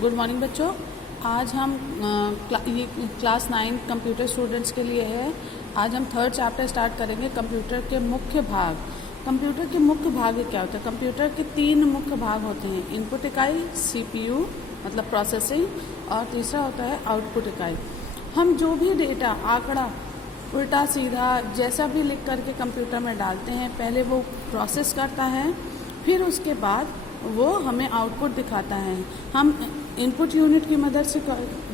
Good morning बच्चों। आज हम ये क्लास 9 कंप्यूटर स्टूडेंट्स के लिए है। आज हम थर्ड चैप्टर स्टार्ट करेंगे, कंप्यूटर के मुख्य भाग। कंप्यूटर के मुख्य भाग क्या होता है? कंप्यूटर के 3 मुख्य भाग होते हैं, इनपुट इकाई, सीपीयू मतलब प्रोसेसिंग, और तीसरा होता है आउटपुट इकाई। हम जो भी डेटा, आंकड़ा उल्टा सीधा जैसा भी लिख करके कंप्यूटर में डालते हैं, पहले वो प्रोसेस करता है, फिर उसके बाद वो हमें आउटपुट दिखाता है। हम इनपुट यूनिट की मदद से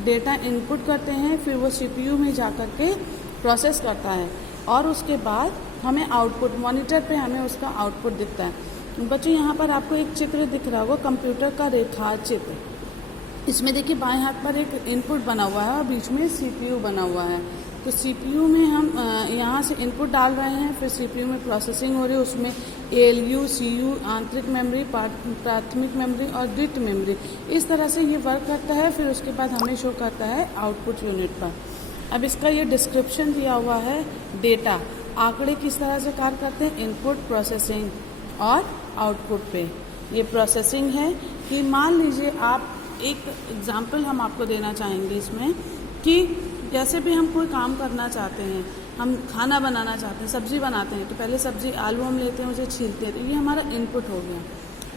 डेटा इनपुट करते हैं, फिर वो सीपीयू में जा कर के प्रोसेस करता है और उसके बाद हमें आउटपुट, मॉनिटर पे हमें उसका आउटपुट दिखता है। बच्चों यहाँ पर आपको एक चित्र दिख रहा होगा, कंप्यूटर का रेखा चित्र। इसमें देखिए बाएं हाथ पर एक इनपुट बना हुआ है और बीच में सीपीयू बना हुआ है। तो सीपीयू में हम यहाँ से इनपुट डाल रहे हैं, फिर सीपीयू में प्रोसेसिंग हो रही है, उसमें एएलयू, सीयू, आंतरिक मेमोरी, प्राथमिक मेमोरी और द्वितीय मेमोरी, इस तरह से ये वर्क करता है। फिर उसके बाद हमें शो करता है आउटपुट यूनिट पर। अब इसका ये डिस्क्रिप्शन दिया हुआ है, डेटा, आंकड़े किस तरह से कार्य करते हैं, इनपुट, प्रोसेसिंग और आउटपुट पे। ये प्रोसेसिंग है कि मान लीजिए आप, एक एग्जाम्पल हम आपको देना चाहेंगे इसमें कि जैसे भी हम कोई काम करना चाहते हैं, हम खाना बनाना चाहते हैं, सब्जी बनाते हैं, तो पहले सब्जी, आलू हम लेते हैं, उसे छीलते हैं, तो ये हमारा इनपुट हो गया।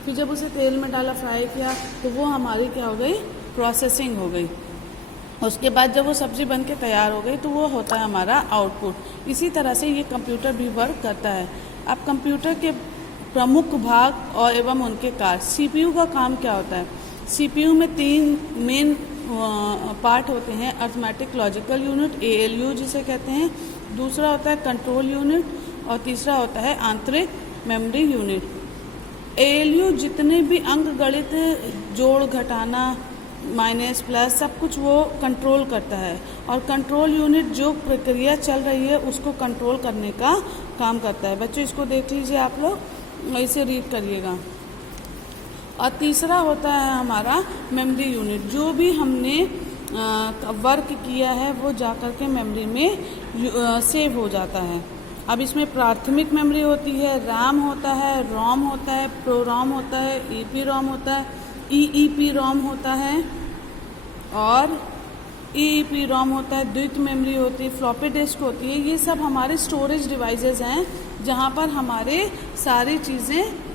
फिर जब उसे तेल में डाला, फ्राई किया, तो वो हमारी क्या हो गई, प्रोसेसिंग हो गई। उसके बाद जब वो सब्जी बन के तैयार हो गई तो वो होता है हमारा आउटपुट। इसी तरह से ये कंप्यूटर भी वर्क करता है। अब कंप्यूटर के प्रमुख भाग और एवं उनके कार्य। सीपीयू का काम क्या होता है? सीपीयू में 3 मेन पार्ट होते हैं, अर्थमेटिक लॉजिकल यूनिट, एएलयू जिसे कहते हैं, दूसरा होता है कंट्रोल यूनिट और तीसरा होता है आंतरिक मेमोरी यूनिट। एएलयू जितने भी अंकगणित, जोड़ घटाना, माइनस प्लस, सब कुछ वो कंट्रोल करता है, और कंट्रोल यूनिट जो प्रक्रिया चल रही है उसको कंट्रोल करने का काम करता है। बच्चों इसको देख लीजिए, आप लोग इसे रीड करिएगा। और तीसरा होता है हमारा मेमोरी यूनिट, जो भी हमने वर्क किया है वो जा कर के मेमोरी में सेव हो जाता है। अब इसमें प्राथमिक मेमोरी होती है, रैम होता है, रोम होता है, प्रोरोम होता है, ईपीरोम होता है, ईईपीरोम होता है और ईईपीरोम होता है, द्वितीय मेमोरी होती है, फ्लॉपी डिस्क होती है। ये सब हमारे स्टोरेज डिवाइसेस हैं जहाँ पर हमारे सारी चीज़ें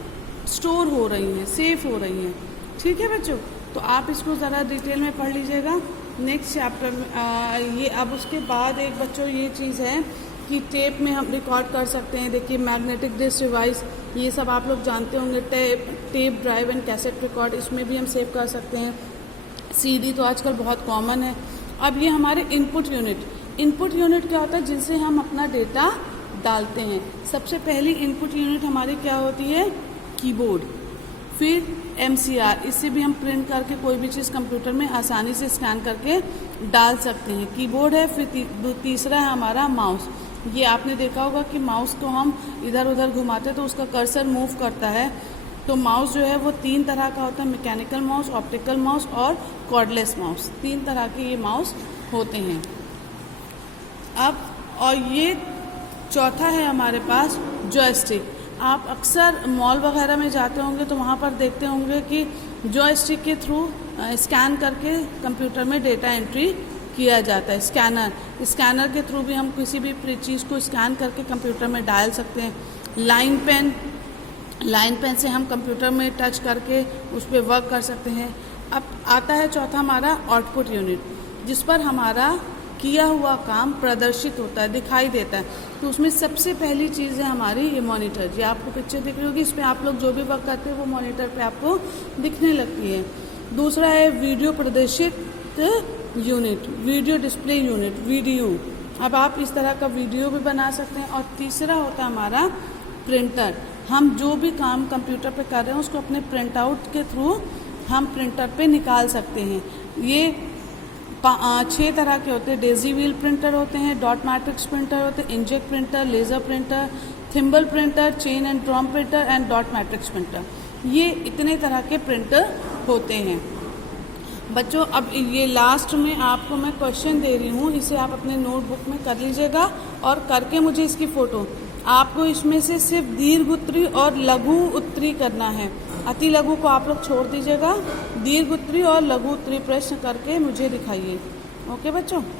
स्टोर हो रही हैं, सेफ हो रही हैं। ठीक है बच्चों, तो आप इसको ज़रा डिटेल में पढ़ लीजिएगा नेक्स्ट चैप्टर में। ये अब उसके बाद एक बच्चों ये चीज़ है कि टेप में हम रिकॉर्ड कर सकते हैं। देखिए मैग्नेटिक डिस्क डिवाइस, ये सब आप लोग जानते होंगे, tape drive and cassette record, इसमें भी हम सेव कर सकते हैं। सीडी तो आजकल बहुत कॉमन है। अब ये हमारे इनपुट यूनिट, इनपुट यूनिट क्या होता है? जिनसे हम अपना डेटा डालते हैं। सबसे पहली इनपुट यूनिट हमारी क्या होती है? कीबोर्ड। फिर एमसीआर, इससे भी हम प्रिंट करके कोई भी चीज़ कंप्यूटर में आसानी से स्कैन करके डाल सकते हैं। कीबोर्ड है। फिर तीसरा है हमारा माउस। ये आपने देखा होगा कि माउस को हम इधर उधर घुमाते हैं तो उसका कर्सर मूव करता है। तो माउस जो है वो 3 तरह का होता है, मैकेनिकल माउस, ऑप्टिकल माउस और कॉर्डलेस माउस। 3 तरह के ये माउस होते हैं। अब और ये चौथा है हमारे पास जॉयस्टिक। आप अक्सर मॉल वगैरह में जाते होंगे तो वहाँ पर देखते होंगे कि जॉयस्टिक के थ्रू स्कैन करके कंप्यूटर में डेटा एंट्री किया जाता है। स्कैनर के थ्रू भी हम किसी भी चीज़ को स्कैन करके कंप्यूटर में डाल सकते हैं। लाइन पेन से हम कंप्यूटर में टच करके उस पर वर्क कर सकते हैं। अब आता है चौथा हमारा आउटपुट यूनिट, जिस पर हमारा किया हुआ काम प्रदर्शित होता है, दिखाई देता है। तो उसमें सबसे पहली चीज़ है हमारी ये मॉनिटर। ये आपको पिक्चर दिख रही होगी, इस पर आप लोग जो भी वर्क करते हैं वो मॉनिटर पे आपको दिखने लगती है। दूसरा है वीडियो प्रदर्शित unit, video display unit, video. अब आप इस तरह का वीडियो भी बना सकते हैं। और तीसरा होता है हमारा प्रिंटर। हम जो भी काम कंप्यूटर पे कर रहे हैं उसको अपने प्रिंट आउट के थ्रू हम प्रिंटर पे निकाल सकते हैं। ये 6 तरह के होते हैं। डेजी व्हील प्रिंटर होते हैं, डॉट मैट्रिक्स प्रिंटर होते हैं, inkjet printer, laser printer, thimble printer, chain and drawn printer and dot matrix printer. ये इतने तरह के प्रिंटर होते हैं। बच्चों अब ये लास्ट में आपको मैं क्वेश्चन दे रही हूँ, इसे आप अपने नोटबुक में कर लीजिएगा और करके मुझे इसकी फ़ोटो, आपको इसमें से सिर्फ दीर्घ उत्तरी और लघु उत्तरी करना है। अति लघु को आप लोग छोड़ दीजिएगा, दीर्घ उत्तरीय और लघु उत्तरीय प्रश्न करके मुझे दिखाइए। ओके बच्चों।